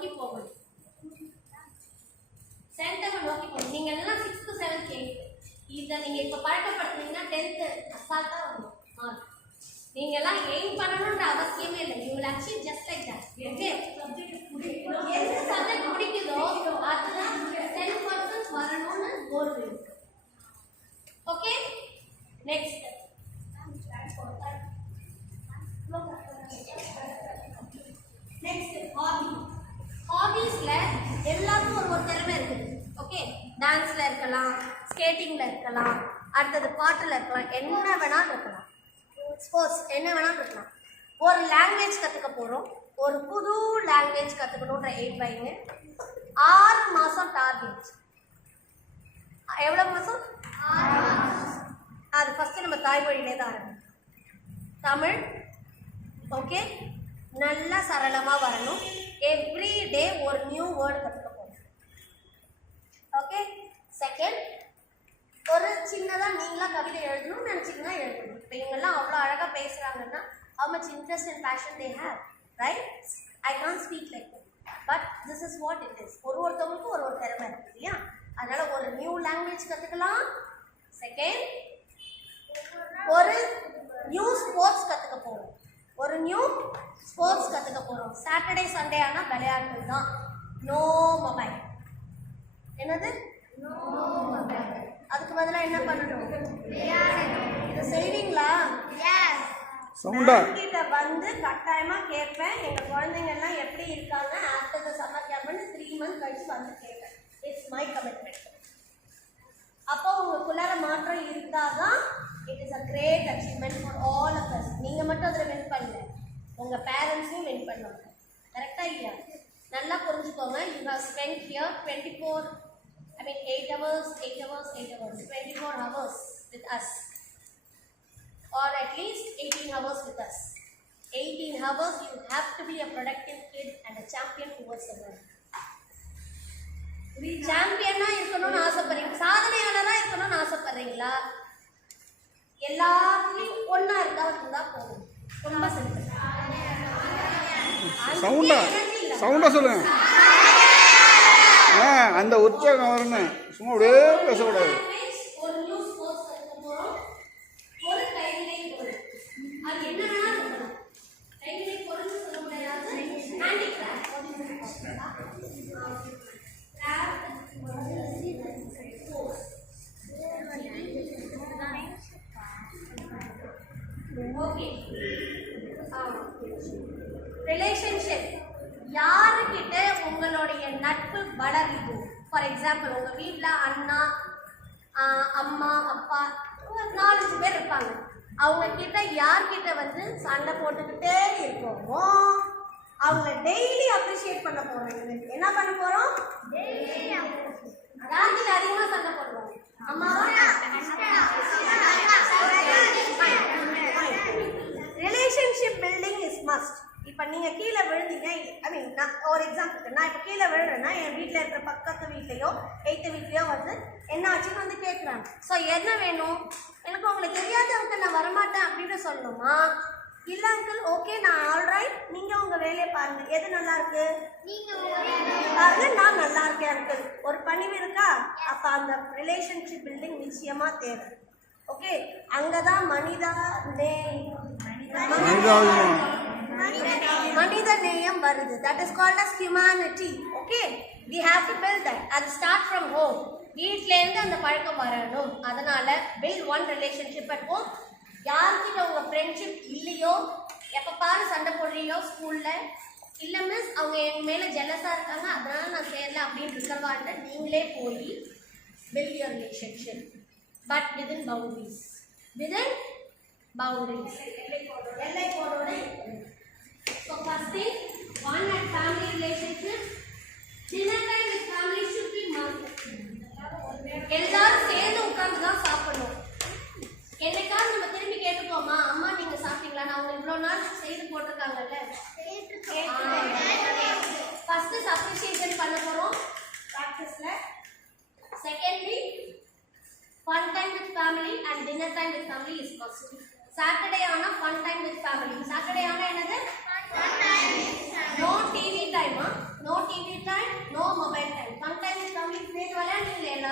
நோக்கி போகணும் சென்டரை நோக்கி போகணும் நீங்க எல்லாம் சிக்ஸ்த்து செவன்த் எயித்து இதை நீங்க இப்போ பழக்கப்படுத்துனீங்கன்னா டென்த்து அசால்ட்டாக வரும் mark. நீங்க எல்லாம் எய்ம் பண்ணணும்ன்ற அவசியமே இல்லை. You will achieve just like that okay எந்த சப்ஜெக்ட் பிடிக்குதோ அதுதான் டென் பர்சன்ட் வரணும்னு அடுத்தது பாட்டில் இருக்கலாம். என்ன வேணாலும் இருக்கலாம். ஸ்போர்ட்ஸ் என்ன வேணாலும் இருக்கலாம். ஒரு லாங்குவேஜ் கற்றுக்க போகிறோம் ஒரு புது லாங்குவேஜ் கற்றுக்கணுன்ற எயிட் வைங்க ஆறு மாதம் டார்கெட் எவ்வளோ மாதம் அது ஃபஸ்ட்டு நம்ம தாய்மொழியிலே தான் ஆரம்பிக்கும் தமிழ் ஓகே நல்லா சரளமாக வரணும். எவ்ரி டே ஒரு நியூ வேர்டு கற்றுக்க போகணும் ஓகே செகண்ட் ஒரு சின்னதாக நீங்களாக கவிதை எழுதணும்னு நினச்சிங்கன்னா எழுதணும். இப்போ இவங்கெல்லாம் அவ்வளோ அழகாக பேசுகிறாங்கன்னா how much interest and passion they have right I can speak like but this is what it is ஒரு ஒருத்தவங்களுக்கும் ஒரு ஒரு திறமை இருக்குது இல்லையா? அதனால் ஒரு நியூ லாங்குவேஜ் கற்றுக்கலாம் செகண்ட் ஒரு நியூ ஸ்போர்ட்ஸ் கற்றுக்க போகிறோம் ஒரு நியூ ஸ்போர்ட்ஸ் கற்றுக்க போகிறோம் சாட்டர்டே சண்டே ஆனால் விளையாடுறது தான் நோ மொபைல் என்னது? அதுக்கு பதிலா என்ன பண்ணணும் இதை செய்வீங்களா? சவுண்டா? கிட்ட வந்து கட்டாயமா கேட்பேன். எங்க குழந்தைங்க எல்லாம் எப்படி இருக்காங்க ஆஃப்டர் த சம்மர் கேம்ப்னு த்ரீ மந்த் கழிச்சு வந்து கேட்பேன். இட்ஸ் மை கமிட்மெண்ட் அப்போ உங்களுக்குள்ளார மாற்றம் இருந்தாதான் it is a great achievement for all of us நீங்க மட்டும் அதில் வின் பண்ணல. உங்க பேரண்ட்ஸையும் வின் பண்ணுவாங்க. கரெக்டா இல்லையா? நல்லா புரிஞ்சுக்கோங்க. You have spend here twenty four mean eight hours eight hours eight hours twenty four hours with us or at least 18 hours with us. 18 hours, you have to be a productive kid and a champion towards the world. சாம்பியனா இருக்கணும்னு ஆசைப்படுறீங்க. சாதனையாளரா இருக்கணும்னு ஆசைப்படுறீங்களா? எல்லாத்துலயும் ஒண்ணா இருந்தா இருந்தா போதும். ரொம்ப சிம்பிள். சவுண்டா சவுண்டா சொல்லுங்க. ஆ அந்த உற்சாகம் வரணும் சும்மா அப்படியே பேசக்கூடாது. ஒரு நியூ ஸ்போர்ட்ஸ் யாருக்கிட்ட உங்களுடைய நட்பு வளருது ஃபார் எக்ஸாம்பிள் உங்கள் வீட்டில் அண்ணா அம்மா அப்பா ஒரு நாலஞ்சு பேர் இருப்பாங்க அவங்க கிட்ட யார்கிட்ட வந்து சண்டை போட்டுக்கிட்டே இருக்கோமோ அவங்கள டெய்லி அப்ரிஷியேட் பண்ண போறோம் என்ன பண்ண போறோம் யார்கிட்ட அதிகமா சண்டை போடுவோம் அம்மாவா ரிலேஷன்ஷிப் பில்டிங் இஸ் மஸ்ட் இப்போ நீங்கள் கீழே விழுந்தீங்க ஐ மீன் நான் ஒரு எக்ஸாம்பிளுக்கு நான் இப்போ கீழே விழுறேன்னா என் வீட்டில் இருக்கிற பக்கத்து வீட்லேயோ எய்த்து வீட்லேயோ வந்து என்ன ஆச்சுன்னு வந்து கேட்குறாங்க ஸோ என்ன வேணும்? எனக்கு உங்களுக்கு தெரியாத அங்கிள் நான் வரமாட்டேன் அப்படின்னு சொல்லணுமா? இல்லை அங்கிள் ஓகே நான் ஆல்ரைட் நீங்கள் உங்கள் வேலையை பாருங்க. எது நல்லா இருக்கு? பாருங்க. நான் நல்லா இருக்கேன் அங்கிள் ஒரு பணிவு இருக்கா? அப்போ அந்த ரிலேஷன்ஷிப் பில்டிங் நிச்சயமாக தேவை. ஓகே அங்கதான் மனிதா நே மனிதாபிமானம். மனித நேயம் வருது. That is called as humanity okay we have to build that அது ஸ்டார்ட் ஃப்ரம் ஹோம் வீட்டிலேருந்து அந்த பழக்கம் வரணும். அதனால build one relationship at home யார்கிட்ட உங்கள் ஃப்ரெண்ட்ஷிப் இல்லையோ எப்போ பாரு சண்டை போடுறீங்களோ ஸ்கூலில் இல்லை மிஸ் அவங்க என் மேலே ஜெலஸாக இருக்காங்க அதனால நான் சேரல அப்படின்னு இருக்கிறவாட்ட நீங்களே போய் build your relationship but within boundaries within boundaries. எல்லை கோடோட so first thing one at family relationships, dinner time with family should be must எல்லாரும் சேர்ந்து உட்கார்ந்து தான் சாப்பிடணும். என்னைக்காவது நம்ம திரும்பி கேட்டுக்கோமா அம்மா நீங்க சாப்பிட்டீங்களா? நான் அவங்க இவ்வளவு நாள் செய்து போட்டிருக்காங்கல்ல. ஃபர்ஸ்ட் அப்ரிசியேஷன் பண்ண போறோம். ப்ராக்டிஸ்ல secondly fun time with family and dinner time with family is first Saturday ஆனா fun time with family Saturday ஆனா என்னது? No TV time, huh? No TV time, no mobile time. Sometimes it's coming சேர்ந்து விளையாடுங்க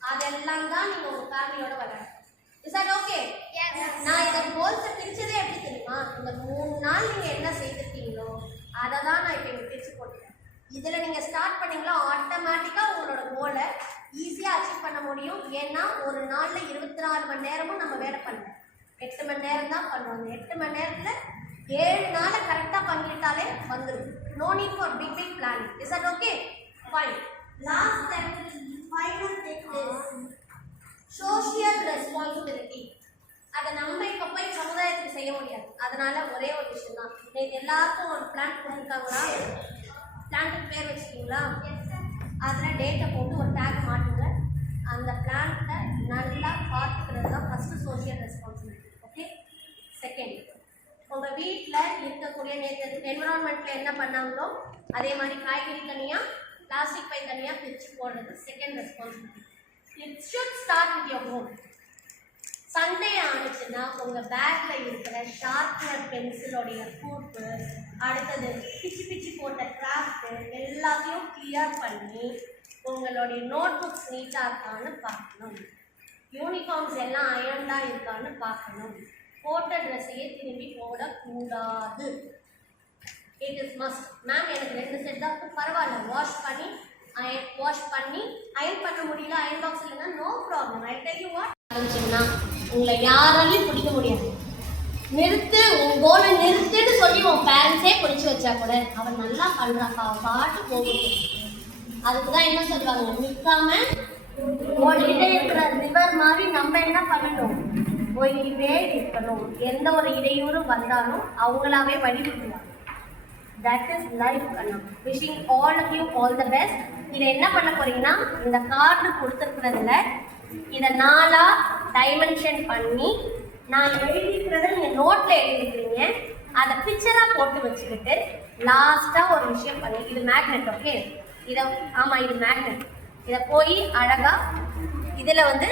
அதெல்லாம் தான் நீங்க உங்க ஃபேமிலியோட விளையாடணும் இஸ் தட் ஓகே நான் இந்த கோல்ஸை பிரிச்சதே எப்படி தெரியுமா? இந்த மூணு நாள் நீங்க என்ன செய்திருக்கீங்களோ அதை தான் நான் இப்போ இங்கே பிரிச்சு போட்டுருக்கேன் இதில் நீங்கள் ஸ்டார்ட் பண்ணீங்களா ஆட்டோமேட்டிக்காக உங்களோட கோலை ஈஸியாக அச்சீவ் பண்ண முடியும். ஏன்னா ஒரு நாளில் இருபத்தி நாலு மணி நேரமும் நம்ம வேலை பண்ணல எட்டு மணி நேரம் தான் பண்ணுவாங்க. எட்டு மணி நேரத்தில் ஏழு நாளை கரெக்டாக பண்ணிட்டாலே வந்துடும் no need for big big planning is at okay fine last final thing social responsibility அதை நம்ம இப்போ போய் சமுதாயத்துக்கு செய்ய முடியாது. அதனால ஒரே ஒரு விஷயம் தான். நேற்று எல்லாருக்கும் ஒரு பிளான் கொடுத்துருக்காங்களா பிளான்ட்டுக்கு பேர் வச்சுருக்கீங்களா அதில் டேட்டை போட்டு ஒரு டேக் மாட்டுங்க. அந்த பிளான்ட்டை நல்லா பார்த்துக்கிறது தான் first social responsibility okay second உங்கள் வீட்டில் இருக்கக்கூடிய நேற்று என்விரான்மெண்ட்டில் என்ன பண்ணாங்களோ அதே மாதிரி காய்கறி தனியாக பிளாஸ்டிக் பை தனியாக பிரிச்சு போடுறது second responsibility it should start with your home Sunday ஆனிச்சுன்னா உங்கள் பேக்கில் இருக்கிற ஷார்ப்னர் பென்சிலோடைய கூப்பு அடுத்தது பிச்சு பிச்சு போட்ட கிராஃப்ட்டு எல்லாத்தையும் கிளியர் பண்ணி உங்களுடைய நோட் புக்ஸ் நீட்டாக இருக்கான்னு பார்க்கணும். யூனிஃபார்ம்ஸ் எல்லாம் அயர்ன்டாக இருக்கான்னு பார்க்கணும். போட்ட ட்ரெஸ்ஸையே திரும்பி போடக்கூடாது. இட் இஸ் மஸ்ட் மேம் எனக்கு ரெண்டு செட் தான் பரவாயில்ல. வாஷ் பண்ணி அயன் வாஷ் பண்ணி அயன் பண்ண முடியல. அயன் பாக்ஸ் இல்லைன்னா no problem I tell you what ஆரம்பிச்சிங்கன்னா உங்களை யாராலையும் பிடிக்க முடியாது. நிறுத்து உன் கோலை நிறுத்துன்னு சொல்லி உன் பேரண்ட்ஸே பிடிச்சி வச்சா கூட அவன் நல்லா பண்றாப்பா அவன் பாட்டு போகும் அதுக்கு தான் என்ன சொல்லுவாங்க? நிற்காம ஓடிக்கிட்டே இருக்கிற ரிவர் மாதிரி நம்ம என்ன பண்ணணும்? போய்கிட்டே இருக்கணும் எந்த ஒரு இடையூறும் வந்தாலும் அவங்களாவே வழிவிட்டுருவாங்க that is life Kanna wishing all of you all the best இதை என்ன பண்ண போறீங்கன்னா இந்த கார்டு கொடுத்துருக்கிறதுல இதை நாலா டைமென்ஷன் பண்ணி நான் எழுதிக்கிறத நீங்கள் நோட்டில் எழுதிக்கிறீங்க. அதை பிக்சராக போட்டு வச்சுக்கிட்டு லாஸ்ட்டாக ஒரு விஷயம் பண்ணி. இது மேக்னெட் ஓகே இதை ஆமாம் இது மேக்னெட் இதை போய் அழகாக இதில் வந்து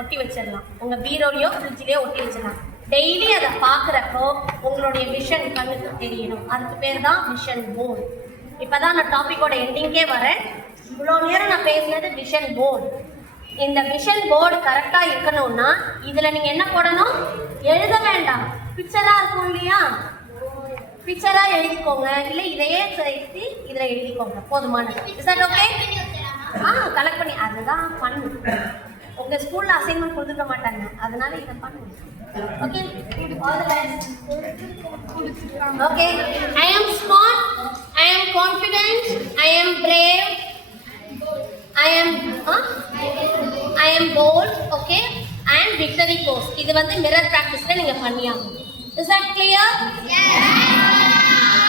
ஒட்டி வச்சிடலாம். உங்கள் பீரோலையோ ஃப்ரிட்ஜ்லேயோ ஒட்டி வச்சிடலாம். டெய்லி அதை பார்க்குறப்போ உங்களுடைய விஷன் கண்ணுக்கு தெரியணும். அதுக்கு பேர் தான் விஷன் போர்டு இப்போ தான் நான் டாப்பிக்கோட எண்டிங்கே வரேன். இவ்வளோ நேரம் நான் பேசினது விஷன் போர்டு இந்த விஷன் போர்டு கரெக்டாக இருக்கணும்னா இதில் நீங்கள் என்ன போடணும்? எழுத வேண்டாம். பிக்சராக இருக்கும் இல்லையா? பிக்சராக எழுதிக்கோங்க. இல்லை இதையே சேர்த்து இதில் எழுதிக்கோங்க. போதுமானது. இஸ் தட் ஓகே ஆ கலெக்ட் பண்ணி அதுதான் பண்ணு உங்கள் ஸ்கூலில் அசைன்மெண்ட் கொடுத்துக்க மாட்டாங்க. அதனால இதை பண்ணு okay all the best okay I am smart I am confident I am brave I am I am bold okay and victory pose இது வந்து மிரர் ப்ராக்டிஸில் நீங்கள் பண்ணியாகணும். Is that clear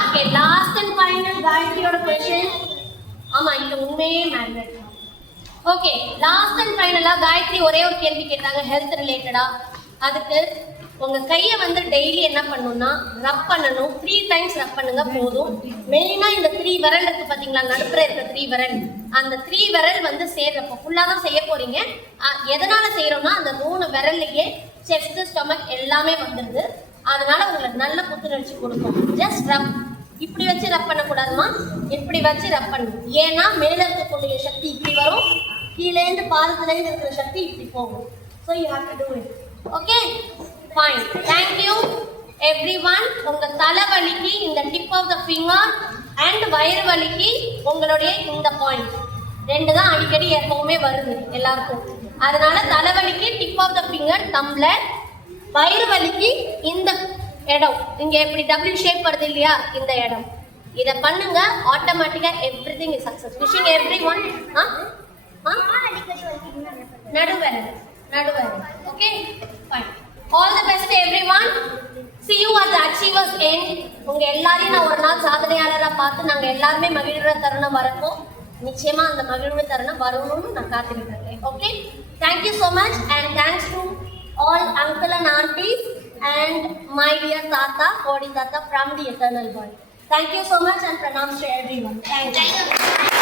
okay last and final காயத்ரியோட question ஆமாம் இது உண்மையே magnet okay last and ஃபைனலாக காயத்ரி ஒரே ஒரு கேள்வி கேட்டாங்க ஹெல்த் ரிலேட்டடாக அதுக்கு உங்கள் கையை வந்து டெய்லி என்ன பண்ணணும்னா ரப் பண்ணணும். த்ரீ டைம்ஸ் ரப் பண்ணுங்க போதும். மெயினாக இந்த த்ரீ விரல் இருக்கு பார்த்தீங்களா நடுப்புற இருக்க த்ரீ விரல். அந்த த்ரீ விரல் வந்து சேர்றப்போ ஃபுல்லாக தான் செய்ய போறீங்க. எதனால செய்யறோம்னா அந்த மூணு விரல்லையே செஸ்ட் ஸ்டொமக் எல்லாமே வந்துடுது அதனால உங்களுக்கு நல்ல புத்துணர்ச்சி கொடுக்கும். ஜஸ்ட் ரப் இப்படி வச்சு ரப் பண்ணக்கூடாதுமா இப்படி வச்சு ரப் பண்ணணும். ஏன்னா மேல இருக்கக்கூடிய சக்தி இப்படி வரும். கீழேந்து பாதத்துலேருந்து இருக்கிற சக்தி இப்படி போகும். So you have to do it okay fine thank you everyone உங்கள் தலைவலிக்கு இந்த tip of the finger and வயிறு வலிக்கு உங்களுடைய இந்த பாயிண்ட் ரெண்டு தான் அடிக்கடி எப்பவுமே வருது எல்லாருக்கும். அதனால தலைவலிக்கு டிப் ஆஃப் த ஃபிங்கர் தம்ளர் வயிறு வலிக்கு இந்த இடம். இங்கே எப்படி டபுள் ஷேப் வருது இல்லையா? இந்த இடம். இதை பண்ணுங்க. ஆட்டோமேட்டிக்காக everything is success wishing everyone நடுவரல் நடுவரல் okay fine all the best everyone see you at achievers end உங்க எல்லாரையும் நான் ஒரு நாள் சாதனையாளராக பார்த்து நாங்கள் எல்லாருமே மகிழ்ற தருணம் வரப்போம் நிச்சயமா அந்த மகிழ்வு தருணம் வரணும்னு நான் காத்துக்கிட்டு இருக்கேன் okay thank you so much and thanks to all uncle and aunties and my dear thatha Kodi thatha from the eternal world thank you so much and pranams to everyone thank you